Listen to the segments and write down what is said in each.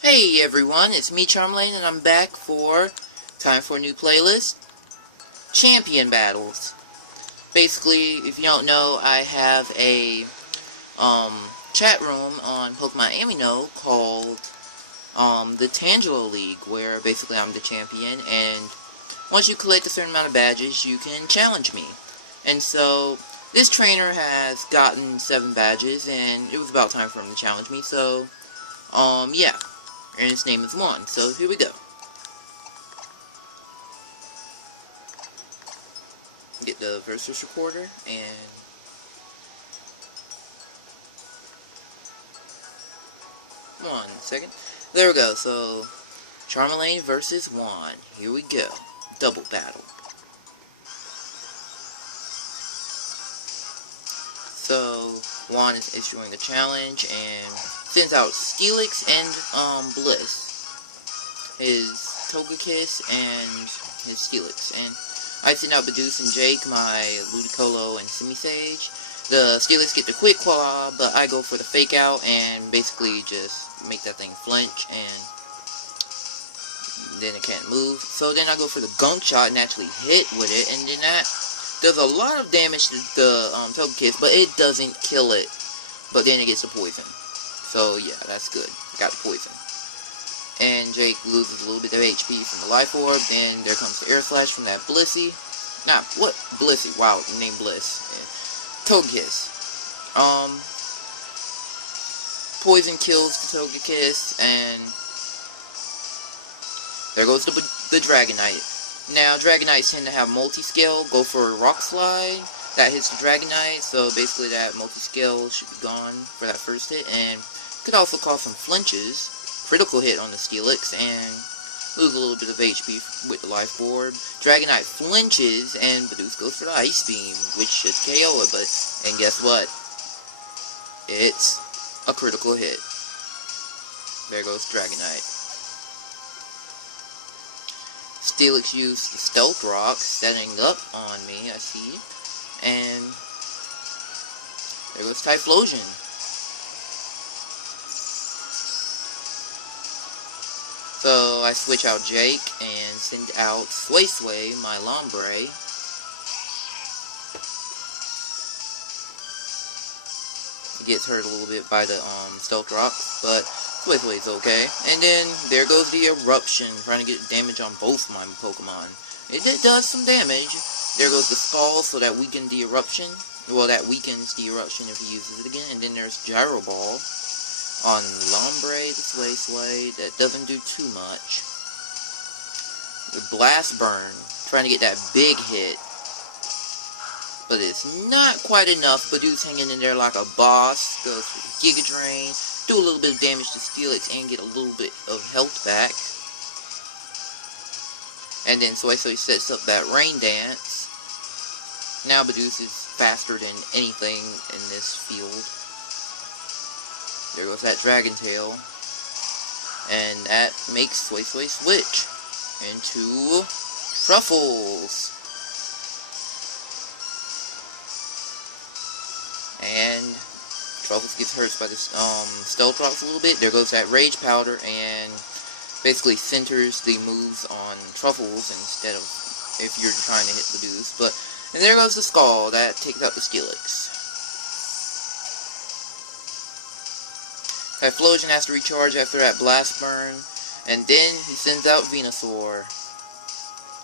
Hey everyone, it's me Charmlane and I'm back for time for a new playlist, Champion Battles. Basically, if you don't know, I have a chat room on Pokemon Amino called the Tangelo League, where basically I'm the champion, and once you collect a certain amount of badges, you can challenge me. And so this trainer has gotten 7 badges, and it was about time for him to challenge me. So yeah, and his name is Juan. So here we go. Get the Versus recorder and 1 second. There we go. So Charmeleon versus Juan. Here we go. Double battle. So Juan is issuing a challenge and sends out Steelix and Bliss. His Togekiss and his Steelix. And I send out Bidoof and Jake, my Ludicolo and Simisage. The Steelix get the Quick Claw, but I go for the Fake Out and basically just make that thing flinch, and then it can't move. So then I go for the Gunk Shot and actually hit with it, and then that does a lot of damage to the Togekiss, but it doesn't kill it. But then it gets the poison. So yeah, that's good. Got the poison. And Jake loses a little bit of HP from the Life Orb, and there comes the Air Slash from that Blissey. Nah, what? Blissey. Wow, name Bliss. Togekiss. Poison kills the Togekiss, and there goes the Dragonite. Now, Dragonites tend to have multi-scale. Go for a Rock Slide. That hits the Dragonite, so basically that multi-scale should be gone for that first hit, and could also cause some flinches. Critical hit on the Steelix, and lose a little bit of HP with the Life Orb. Dragonite flinches, and Bidoof goes for the Ice Beam, which should KO it, and guess what? It's a critical hit. There goes Dragonite. Steelix used the Stealth Rock, setting up on me, I see. And there goes Typhlosion. So I switch out Jake and send out Sway, my Lombre. He gets hurt a little bit by the Stealth Rock, but Sway's okay. And then there goes the Eruption, trying to get damage on both my Pokemon. It does some damage. There goes the Scald, so that weakens the Eruption. Well, that weakens the Eruption if he uses it again. And then there's Gyro Ball on Lombre, the Sway, that doesn't do too much. The Blast Burn, trying to get that big hit, but it's not quite enough. Bidoof's hanging in there like a boss. Goes for the Giga Drain, do a little bit of damage to Steelix and get a little bit of health back. And then Sway sets up that Rain Dance. Now Bidoof is faster than anything in this field. There goes that Dragon Tail. And that makes Sway switch into Truffles. And Truffles gets hurt by this Stealth Rocks a little bit. There goes that Rage Powder, and basically centers the moves on Truffles instead of if you're trying to hit Bidoof. And there goes the Scald. That takes out the Steelix. Typhlosion has to recharge after that Blast Burn, and then he sends out Venusaur,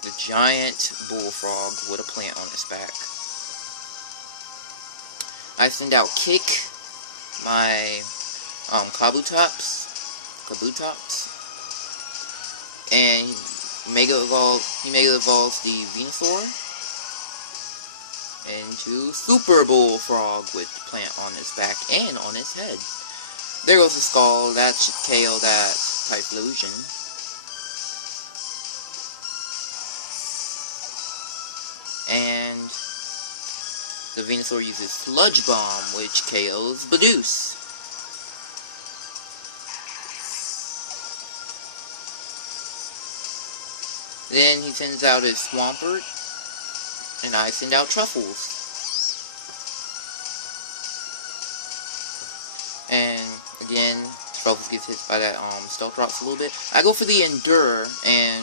the giant bullfrog with a plant on its back. I send out Kick, my Kabutops, and he Mega Evolves the Venusaur into Super Bullfrog with the plant on its back and on its head. There goes the Scald. That should KO that Typhlosion. And the Venusaur uses Sludge Bomb, which KOs Bidoof. Then he sends out his Swampert, and I send out Truffles. And again, Truffles gets hit by that Stealth Rocks a little bit. I go for the Endure, and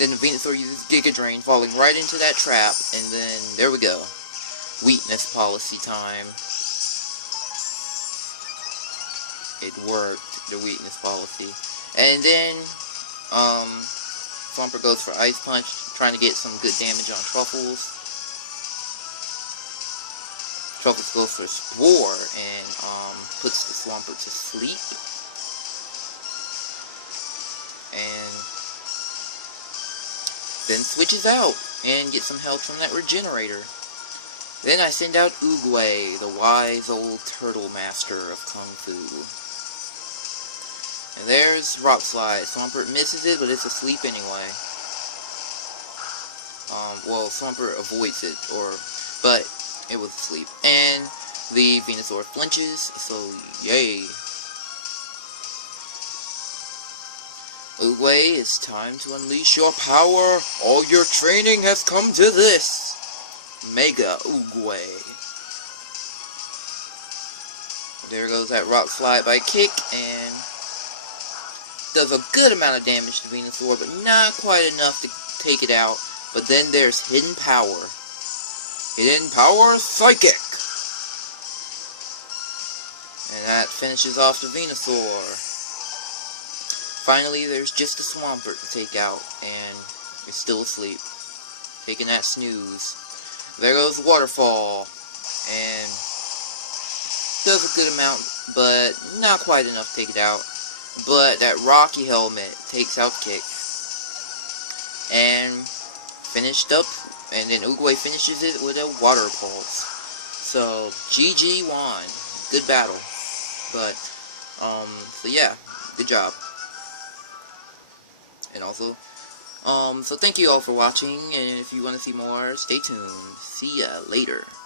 then the Venusaur uses Giga Drain, falling right into that trap, and then there we go. Weakness policy time. It worked, the weakness policy. And then, Swampert goes for Ice Punch, trying to get some good damage on Truffles. Truffles goes for Spore, and, puts the Swampert to sleep. And then switches out, and gets some health from that Regenerator. Then I send out Oogway, the wise old turtle master of Kung Fu. And there's Rock Slide. Swampert misses it, but it's asleep anyway. Well, Swampert avoids it, but it was asleep. And the Venusaur flinches, so yay. Oogway, it's time to unleash your power. All your training has come to this. Mega Oogway. There goes that Rock Slide by Kick, and does a good amount of damage to Venusaur, but not quite enough to take it out. But then there's Hidden Power. Hidden Power Psychic! And that finishes off the Venusaur. Finally, there's just a Swampert to take out, and it's still asleep. Taking that snooze. There goes the Waterfall, and does a good amount, but not quite enough to take it out. But that Rocky Helmet takes out Kick, and finished up, and then Oogway finishes it with a Water Pulse. So GG won. Good battle. But so yeah, good job. And also, so thank you all for watching, and if you want to see more, stay tuned. See ya later.